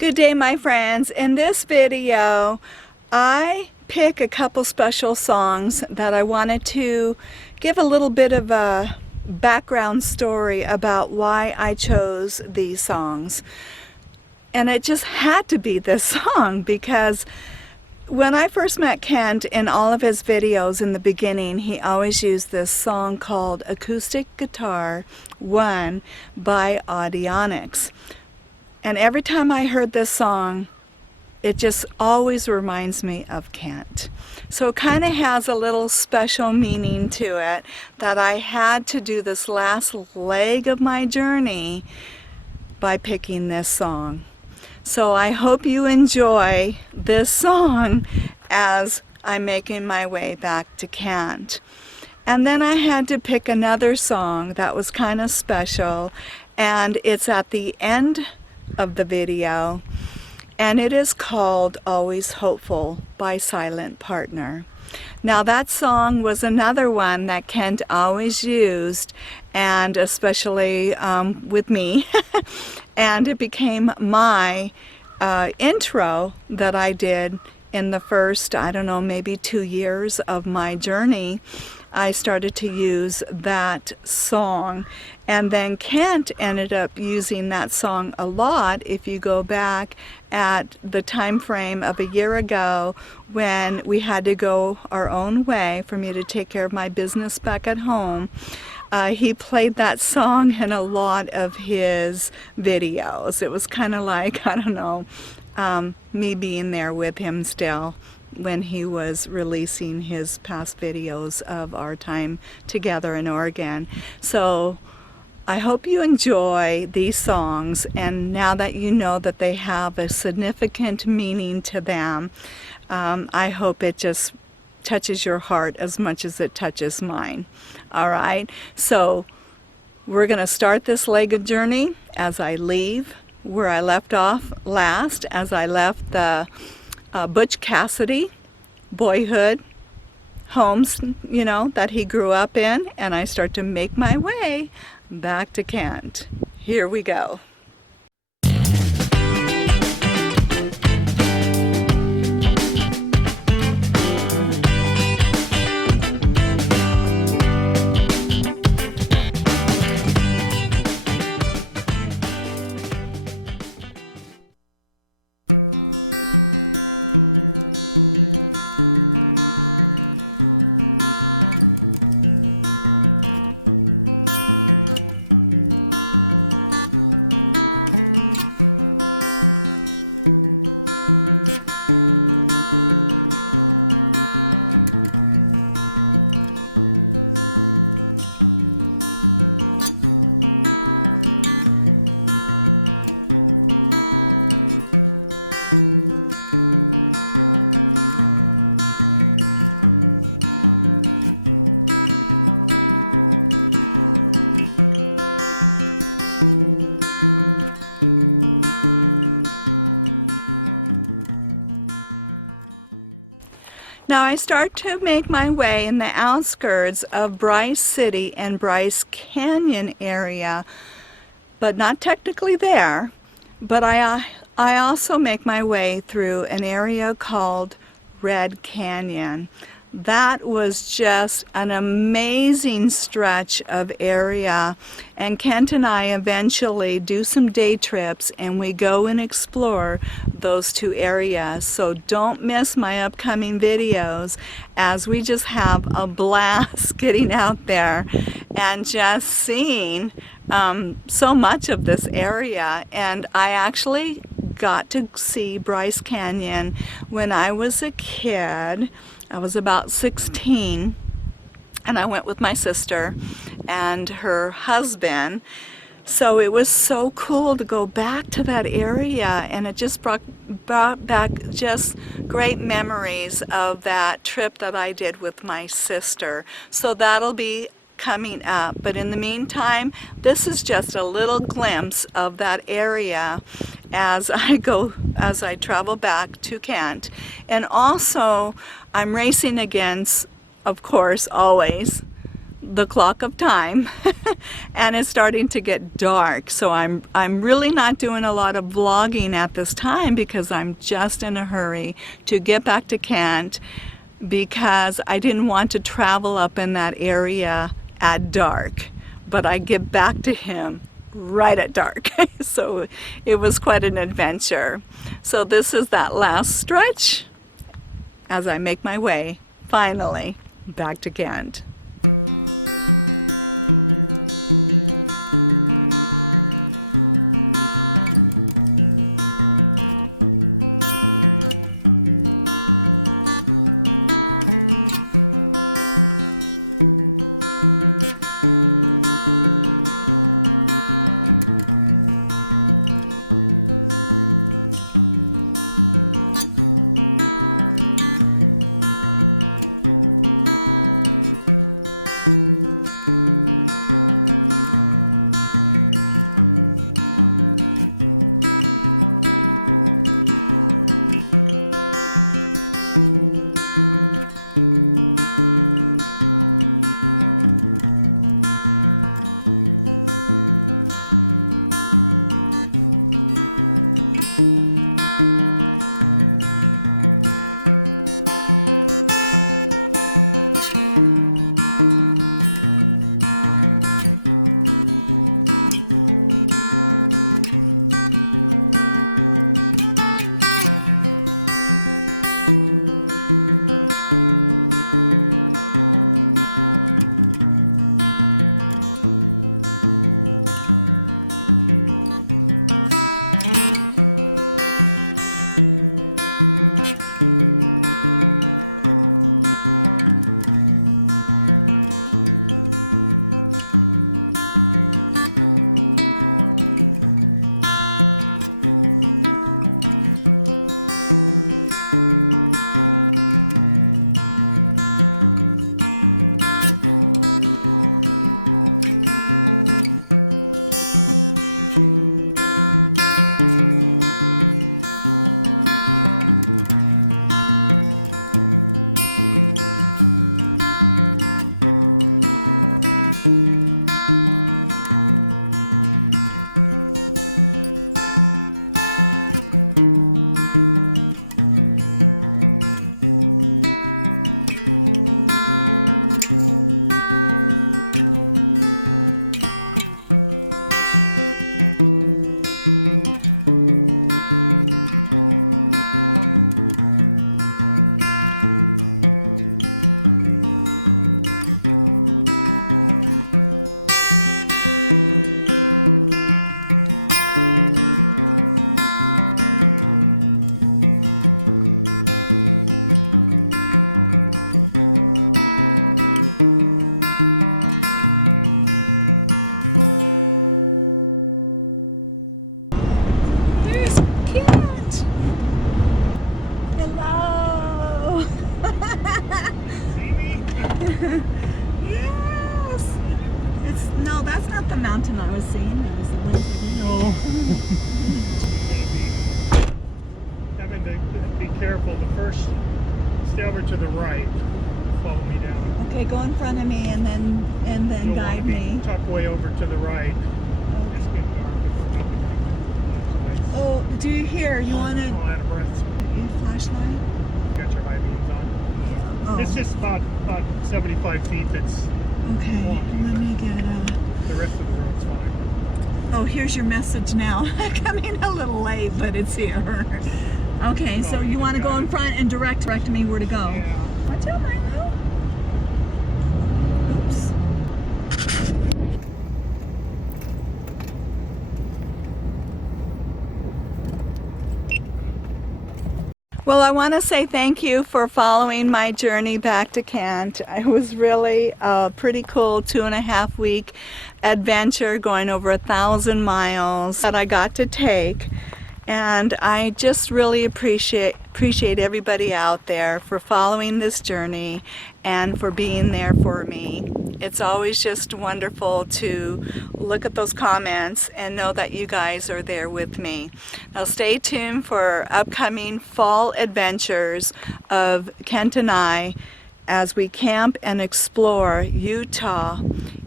Good day, my friends. In this video, I pick a couple special songs that I wanted to give a little bit of a background story about why I chose these songs. And it just had to be this song because when I first met Kent, in all of his videos in the beginning, he always used this song called Acoustic Guitar 1 by Audionics. And every time I heard this song, it just always reminds me of Kent. So it kind of has a little special meaning to it that I had to do this last leg of my journey by picking this song. So I hope you enjoy this song as I'm making my way back to Kent. And then I had to pick another song that was kind of special, and it's at the end of the video, and it is called Always Hopeful by Silent Partner. Now that song was another one that Kent always used, and especially with me, and it became my intro that I did in the first, I don't know, maybe 2 years of my journey. I started to use that song, and then Kent ended up using that song a lot. If you go back at the time frame of a year ago when we had to go our own way for me to take care of my business back at home, he played that song in a lot of his videos. It was kind of like, I don't know, me being there with him still when he was releasing his past videos of our time together in Oregon. So I hope you enjoy these songs, and now that you know that they have a significant meaning to them, I hope it just touches your heart as much as it touches mine. All right, so we're going to start this leg of journey as I leave where I left off last, as I left the Butch Cassidy boyhood homes, you know, that he grew up in, and I start to make my way back to Kent. Here we go. Now I start to make my way in the outskirts of Bryce City and Bryce Canyon area, but not technically there, but I also make my way through an area called Red Canyon. That was just an amazing stretch of area, and Kent and I eventually do some day trips and we go and explore those two areas. So don't miss my upcoming videos, as we just have a blast getting out there and just seeing so much of this area. And I actually got to see Bryce Canyon when I was a kid. I was about 16, and I went with my sister and her husband. So it was so cool to go back to that area, and it just brought back just great memories of that trip that I did with my sister. So that'll be coming up. But in the meantime, this is just a little glimpse of that area as I travel back to Kent. And also I'm racing against, of course, always the clock of time and it's starting to get dark, so I'm really not doing a lot of vlogging at this time because I'm just in a hurry to get back to Kent because I didn't want to travel up in that area at dark, but I get back to him right at dark. So it was quite an adventure. So this is that last stretch as I make my way finally back to Kent. Go in front of me and then guide me. Tuck way over to the right. Oh, do you hear? You want to? Flashlight? Got your high beams on. Oh. It's just about 75 feet. That's okay. Let me get the rest of the road's fine. Oh, here's your message now. Coming a little late, but it's here. Okay, so you want to go in front and direct me where to go. Yeah. Watch out, Milo. Well, I want to say thank you for following my journey back to Kent. It was really a pretty cool 2.5 week adventure going over 1,000 miles that I got to take. And I just really appreciate everybody out there for following this journey and for being there for me. It's always just wonderful to look at those comments and know that you guys are there with me. Now stay tuned for upcoming fall adventures of Kent and I as we camp and explore Utah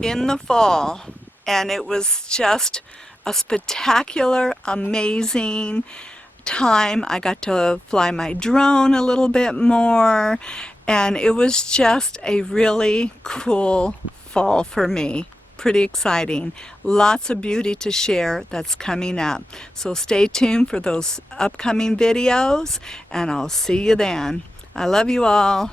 in the fall, and it was just a spectacular, amazing time. I got to fly my drone a little bit more, and it was just a really cool fall for me. Pretty exciting. Lots of beauty to share that's coming up. So stay tuned for those upcoming videos, and I'll see you then. I love you all.